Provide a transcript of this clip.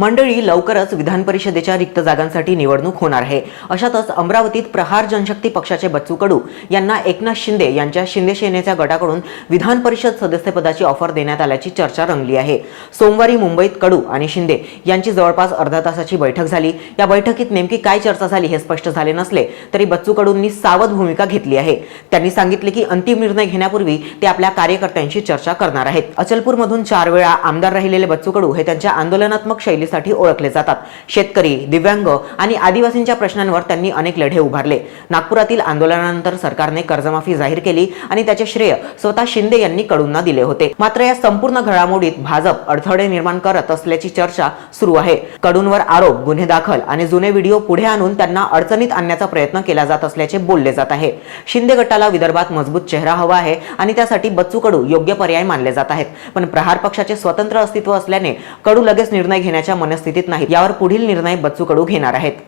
मंडळी, लवकरच विधान परिषदेच्या रिक्त जागांसाठी निवडणूक होणार आहे। अशातच अमरावतीत प्रहार जनशक्ती पक्षाचे बच्चू कडू यांना एकनाथ शिंदे यांच्या शिंदे सेनेच्या गटाकडून विधान परिषद सदस्यपदाची ऑफर देण्यात आल्याची चर्चा रंगली आहे। सोमवारी मुंबईत कडू आणि शिंदे यांची जवळपास अर्धा तासाची बैठक झाली। या बैठकीत नेमकी काय चर्चा झाली हे स्पष्ट झाले नसले तरी बच्चू कडूंनी सावध भूमिका घेतली आहे। त्यांनी सांगितले की अंतिम निर्णय घेण्यापूर्वी ते आपल्या कार्यकर्त्यांशी चर्चा करणार आहेत। अचलपूरमधून 4 वेळा आमदार राहिलेले बच्चू कडू हे त्यांच्या आंदोलनात्मक शैलीसाठी ओळखले जातात। शेतकरी, दिव्यांग आणि आदिवासींच्या प्रश्नांवर त्यांनी अनेक लढे उभारले। नागपुरातील आंदोलनानंतर सरकारने कर्जमाफी जाहीर केली आणि त्याचे श्रेय स्वतः शिंदे यांनी कडूंना दिले होते। मात्र या संपूर्ण घडामोडीत भाजप अडथळे निर्माण करत असल्याची चर्चा सुरू आहे। कडूंवर आरोप, गुन्हे दाखल आणि जुने व्हिडिओ पुढे आणून त्यांना अडचणीत आणण्याचा प्रयत्न केला जात असल्याचे बोलले जात आहे। शिंदे गटाला विदर्भात मजबूत चेहरा हवा आहे आणि त्यासाठी बच्चू कडू योग्य पर्याय मानले जात आहेत। पण प्रहार पक्षाचे स्वतंत्र अस्तित्व असल्याने कडू लगेच निर्णय घेण्याच्या मनस्थितीत नाहीत। यावर पुढील निर्णय बच्चू कडू घेणार आहेत।